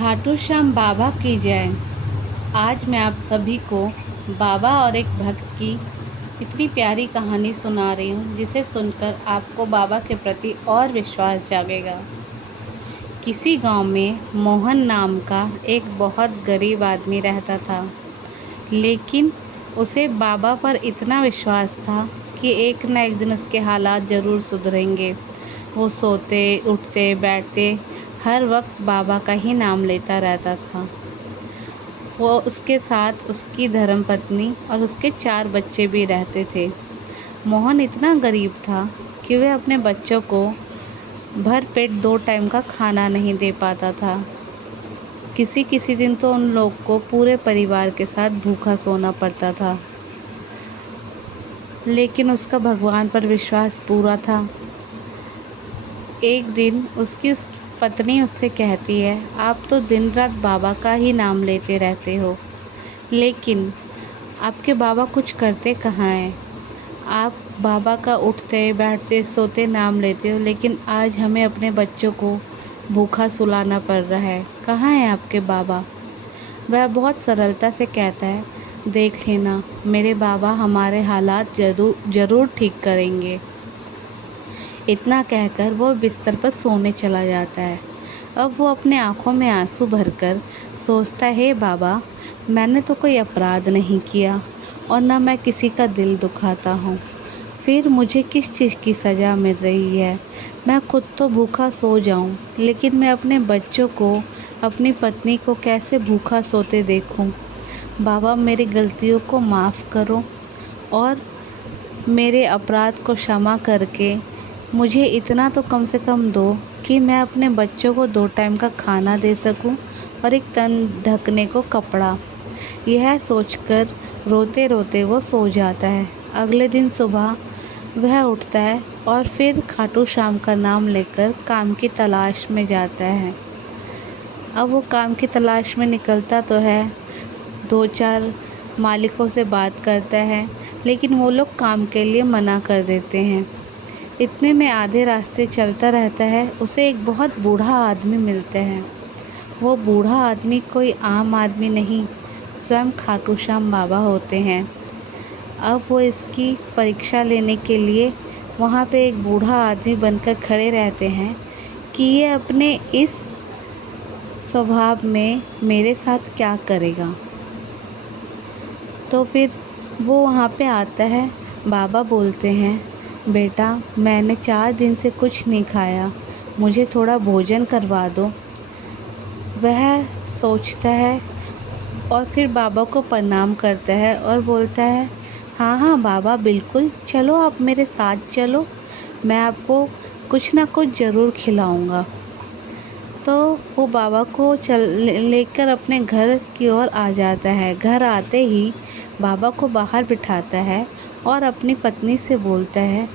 खाटू श्याम बाबा की जय। आज मैं आप सभी को बाबा और एक भक्त की इतनी प्यारी कहानी सुना रही हूँ, जिसे सुनकर आपको बाबा के प्रति और विश्वास जागेगा। किसी गांव में मोहन नाम का एक बहुत गरीब आदमी रहता था, लेकिन उसे बाबा पर इतना विश्वास था कि एक न एक दिन उसके हालात ज़रूर सुधरेंगे। वो सोते उठते बैठते हर वक्त बाबा का ही नाम लेता रहता था। वो उसके साथ उसकी धर्मपत्नी और उसके 4 बच्चे भी रहते थे। मोहन इतना गरीब था कि वह अपने बच्चों को भर पेट 2 टाइम का खाना नहीं दे पाता था। किसी किसी दिन तो उन लोग को पूरे परिवार के साथ भूखा सोना पड़ता था, लेकिन उसका भगवान पर विश्वास पूरा था। एक दिन उसकी पत्नी उससे कहती है, आप तो दिन रात बाबा का ही नाम लेते रहते हो, लेकिन आपके बाबा कुछ करते कहाँ हैं? आप बाबा का उठते बैठते सोते नाम लेते हो, लेकिन आज हमें अपने बच्चों को भूखा सुलाना पड़ रहा है। कहाँ हैं आपके बाबा? वह बहुत सरलता से कहता है, देख लेना, मेरे बाबा हमारे हालात ज़रूर ठीक करेंगे। इतना कहकर वो बिस्तर पर सोने चला जाता है। अब वो अपने आँखों में आंसू भरकर सोचता है, हे बाबा, मैंने तो कोई अपराध नहीं किया और न मैं किसी का दिल दुखाता हूँ, फिर मुझे किस चीज़ की सज़ा मिल रही है? मैं खुद तो भूखा सो जाऊँ, लेकिन मैं अपने बच्चों को, अपनी पत्नी को कैसे भूखा सोते देखूँ? बाबा, मेरी गलतियों को माफ़ करो और मेरे अपराध को क्षमा करके मुझे इतना तो कम से कम दो कि मैं अपने बच्चों को 2 टाइम का खाना दे सकूं और एक तन ढकने को कपड़ा। यह सोचकर रोते रोते वो सो जाता है। अगले दिन सुबह वह उठता है और फिर खाटू श्याम का नाम लेकर काम की तलाश में जाता है। अब वो काम की तलाश में निकलता तो है, 2-4 मालिकों से बात करता है, लेकिन वो लोग काम के लिए मना कर देते हैं। इतने में आधे रास्ते चलता रहता है, उसे एक बहुत बूढ़ा आदमी मिलता है। वो बूढ़ा आदमी कोई आम आदमी नहीं, स्वयं खाटू श्याम बाबा होते हैं। अब वो इसकी परीक्षा लेने के लिए वहाँ पे एक बूढ़ा आदमी बनकर खड़े रहते हैं कि ये अपने इस स्वभाव में मेरे साथ क्या करेगा। तो फिर वो वहाँ पे आता है। बाबा बोलते हैं, बेटा, मैंने 4 दिन से कुछ नहीं खाया, मुझे थोड़ा भोजन करवा दो। वह सोचता है और फिर बाबा को प्रणाम करता है और बोलता है, हाँ हाँ बाबा, बिल्कुल, चलो आप मेरे साथ चलो, मैं आपको कुछ ना कुछ ज़रूर खिलाऊंगा। तो वो बाबा को लेकर अपने घर की ओर आ जाता है। घर आते ही बाबा को बाहर बिठाता है और अपनी पत्नी से बोलता है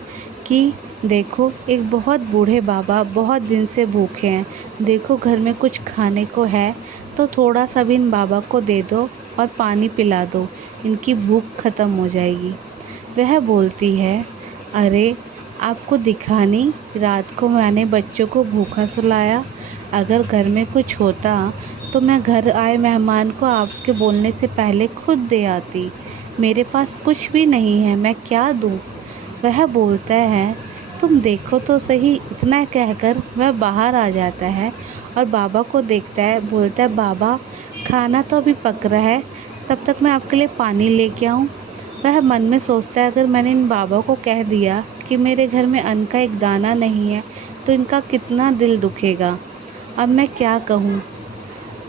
कि देखो, एक बहुत बूढ़े बाबा बहुत दिन से भूखे हैं, देखो घर में कुछ खाने को है तो थोड़ा सा भी इन बाबा को दे दो और पानी पिला दो, इनकी भूख ख़त्म हो जाएगी। वह बोलती है, अरे आपको दिखा नहीं, रात को मैंने बच्चों को भूखा सुलाया, अगर घर में कुछ होता तो मैं घर आए मेहमान को आपके बोलने से पहले खुद दे आती, मेरे पास कुछ भी नहीं है, मैं क्या दूँ? वह बोलता है, तुम देखो तो सही। इतना कहकर वह बाहर आ जाता है और बाबा को देखता है, बोलता है, बाबा, खाना तो अभी पक रहा है, तब तक मैं आपके लिए पानी लेके आऊँ? वह मन में सोचता है, अगर मैंने इन बाबा को कह दिया कि मेरे घर में अन्न का एक दाना नहीं है तो इनका कितना दिल दुखेगा। अब मैं क्या कहूँ?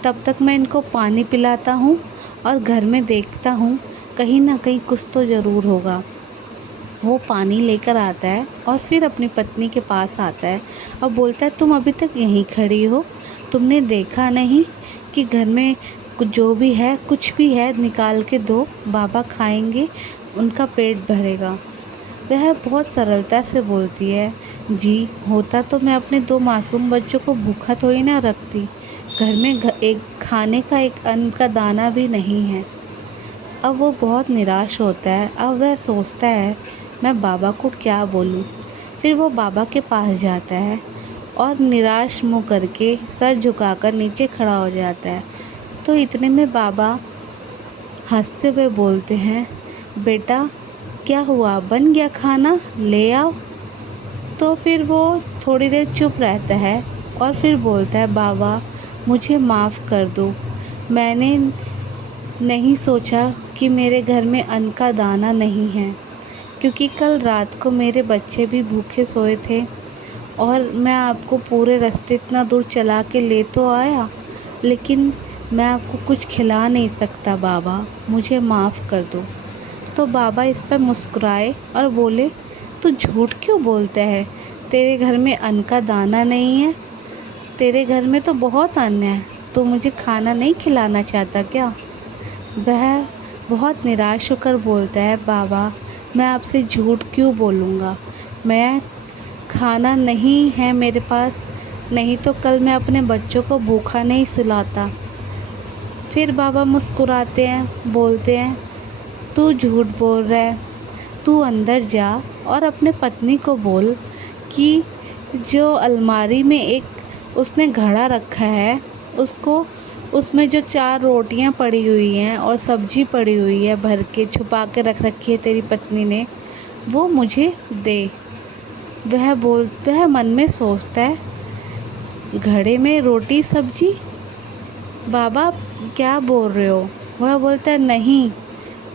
तब तक मैं इनको पानी पिलाता हूँ और घर में देखता हूँ, कहीं ना कहीं कुछ तो ज़रूर होगा। वो पानी लेकर आता है और फिर अपनी पत्नी के पास आता है और बोलता है, तुम अभी तक यहीं खड़ी हो, तुमने देखा नहीं कि घर में जो भी है, कुछ भी है, निकाल के दो, बाबा खाएंगे, उनका पेट भरेगा। वह बहुत सरलता से बोलती है, जी होता तो मैं अपने 2 मासूम बच्चों को भूखा थोड़ी ना रखती, घर में एक खाने का एक अन्न का दाना भी नहीं है। अब वो बहुत निराश होता है। अब वह सोचता है, मैं बाबा को क्या बोलूं? फिर वो बाबा के पास जाता है और निराश मुँह करके सर झुकाकर नीचे खड़ा हो जाता है। तो इतने में बाबा हंसते हुए बोलते हैं, बेटा क्या हुआ, बन गया खाना, ले आओ। तो फिर वो थोड़ी देर चुप रहता है और फिर बोलता है, बाबा मुझे माफ़ कर दो, मैंने नहीं सोचा कि मेरे घर में अन्न का दाना नहीं है, क्योंकि कल रात को मेरे बच्चे भी भूखे सोए थे और मैं आपको पूरे रास्ते इतना दूर चला के ले तो आया, लेकिन मैं आपको कुछ खिला नहीं सकता बाबा, मुझे माफ़ कर दो। तो बाबा इस पर मुस्कुराए और बोले, तू झूठ क्यों बोलता है, तेरे घर में अन्न का दाना नहीं है, तेरे घर में तो बहुत अन्न है, तो मुझे खाना नहीं खिलाना चाहता क्या। वह बहुत निराश होकर बोलता है, बाबा मैं आपसे झूठ क्यों बोलूँगा, मैं खाना नहीं है मेरे पास, नहीं तो कल मैं अपने बच्चों को भूखा नहीं सुलाता। फिर बाबा मुस्कुराते हैं, बोलते हैं, तू झूठ बोल रहा है, तू अंदर जा और अपने पत्नी को बोल कि जो अलमारी में एक उसने घड़ा रखा है, उसको उसमें जो 4 रोटियां पड़ी हुई हैं और सब्जी पड़ी हुई है भर के, छुपा के रख रखी है तेरी पत्नी ने, वो मुझे दे। वह मन में सोचता है, घड़े में रोटी सब्जी, बाबा क्या बोल रहे हो। वह बोलता है, नहीं,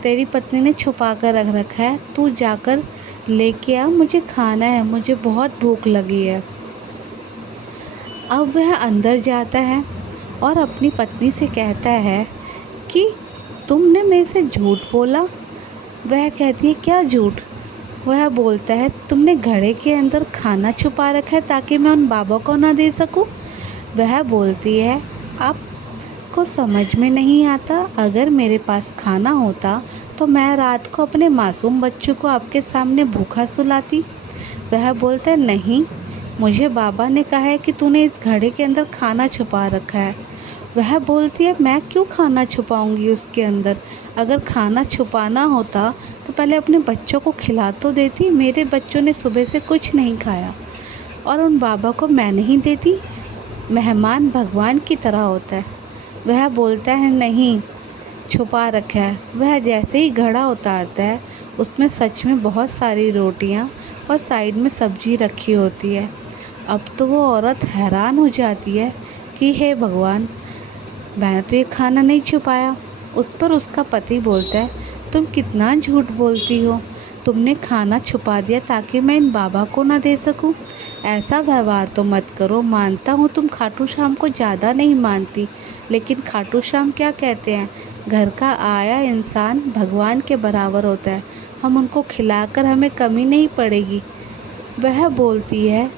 तेरी पत्नी ने छुपा कर रख रखा है, तू जाकर लेके आ, मुझे खाना है, मुझे बहुत भूख लगी है। अब वह अंदर जाता है और अपनी पत्नी से कहता है कि तुमने मेरे से झूठ बोला। वह कहती है, क्या झूठ। वह बोलता है, तुमने घड़े के अंदर खाना छुपा रखा है ताकि मैं उन बाबा को ना दे सकूं। वह बोलती है, आपको समझ में नहीं आता, अगर मेरे पास खाना होता तो मैं रात को अपने मासूम बच्चों को आपके सामने भूखा सुलाती। वह बोलता है, नहीं, मुझे बाबा ने कहा है कि तूने इस घड़े के अंदर खाना छुपा रखा है। वह बोलती है, मैं क्यों खाना छुपाऊंगी उसके अंदर, अगर खाना छुपाना होता तो पहले अपने बच्चों को खिला तो देती, मेरे बच्चों ने सुबह से कुछ नहीं खाया और उन बाबा को मैं नहीं देती। मेहमान भगवान की तरह होता है। वह बोलता है, नहीं, छुपा रखा है। वह जैसे ही घड़ा उतारता है, उसमें सच में बहुत सारी रोटियां और साइड में सब्जी रखी होती है। अब तो वो औरत हैरान हो जाती है कि हे भगवान, मैंने तो ये खाना नहीं छुपाया। उस पर उसका पति बोलता है, तुम कितना झूठ बोलती हो, तुमने खाना छुपा दिया ताकि मैं इन बाबा को ना दे सकूं। ऐसा व्यवहार तो मत करो, मानता हूँ तुम खाटू श्याम को ज़्यादा नहीं मानती, लेकिन खाटू श्याम क्या कहते हैं, घर का आया इंसान भगवान के बराबर होता है, हम उनको खिलाकर हमें कमी नहीं पड़ेगी। वह बोलती है,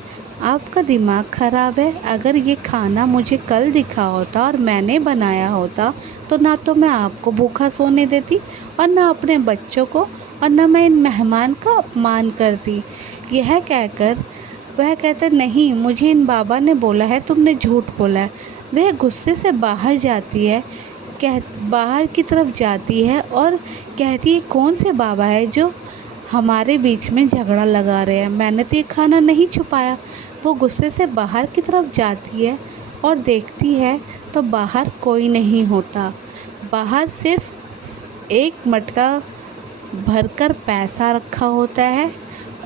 आपका दिमाग ख़राब है, अगर ये खाना मुझे कल दिखा होता और मैंने बनाया होता तो ना तो मैं आपको भूखा सोने देती और ना अपने बच्चों को, और ना मैं इन मेहमान का अपमान करती। यह कहकर वह कहता, नहीं, मुझे इन बाबा ने बोला है, तुमने झूठ बोला है। वह गुस्से से बाहर जाती है, बाहर की तरफ जाती है और कहती है, कौन से बाबा है जो हमारे बीच में झगड़ा लगा रहे हैं, मैंने तो ये खाना नहीं छुपाया। वो गुस्से से बाहर की तरफ जाती है और देखती है तो बाहर कोई नहीं होता, बाहर सिर्फ एक मटका भरकर पैसा रखा होता है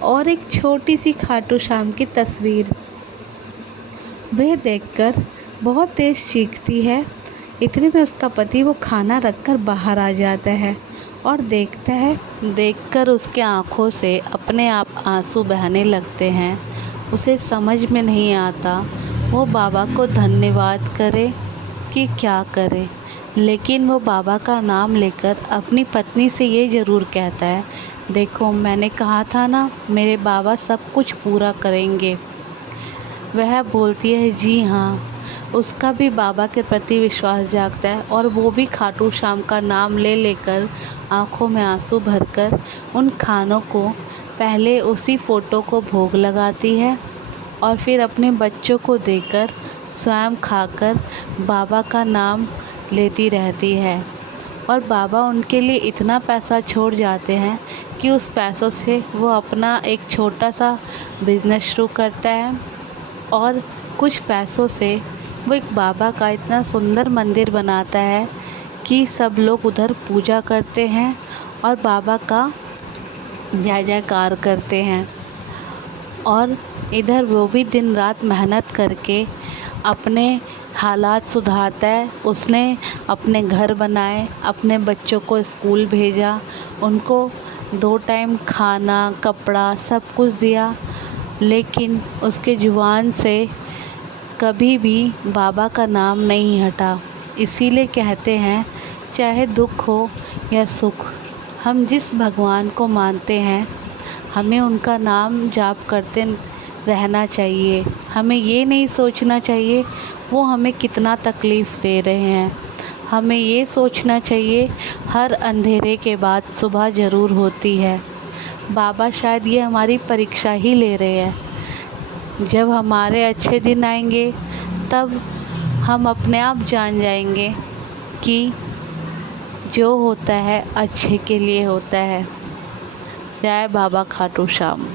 और एक छोटी सी खाटू श्याम की तस्वीर। वह देखकर बहुत तेज चीखती है। इतने में उसका पति वो खाना रखकर बाहर आ जाता है और देखता है, देखकर उसके आँखों से अपने आप आंसू बहने लगते हैं। उसे समझ में नहीं आता वो बाबा को धन्यवाद करे कि क्या करे, लेकिन वो बाबा का नाम लेकर अपनी पत्नी से ये ज़रूर कहता है, देखो मैंने कहा था ना, मेरे बाबा सब कुछ पूरा करेंगे। वह बोलती है, जी हाँ। उसका भी बाबा के प्रति विश्वास जागता है और वो भी खाटू श्याम का नाम ले लेकर आँखों में आंसू भरकर उन खानों को पहले उसी फ़ोटो को भोग लगाती है और फिर अपने बच्चों को देकर स्वयं खाकर बाबा का नाम लेती रहती है। और बाबा उनके लिए इतना पैसा छोड़ जाते हैं कि उस पैसों से वो अपना एक छोटा सा बिज़नेस शुरू करता है और कुछ पैसों से वो एक बाबा का इतना सुंदर मंदिर बनाता है कि सब लोग उधर पूजा करते हैं और बाबा का जय जयकार करते हैं। और इधर वो भी दिन रात मेहनत करके अपने हालात सुधारता है। उसने अपने घर बनाए, अपने बच्चों को स्कूल भेजा, उनको 2 टाइम खाना कपड़ा सब कुछ दिया, लेकिन उसके ज़ुबान से कभी भी बाबा का नाम नहीं हटा। इसीलिए कहते हैं चाहे दुख हो या सुख, हम जिस भगवान को मानते हैं हमें उनका नाम जाप करते रहना चाहिए। हमें ये नहीं सोचना चाहिए वो हमें कितना तकलीफ़ दे रहे हैं। हमें ये सोचना चाहिए हर अंधेरे के बाद सुबह ज़रूर होती है। बाबा शायद ये हमारी परीक्षा ही ले रहे हैं। जब हमारे अच्छे दिन आएंगे तब हम अपने आप जान जाएंगे कि जो होता है अच्छे के लिए होता है। जय बाबा खाटू श्याम।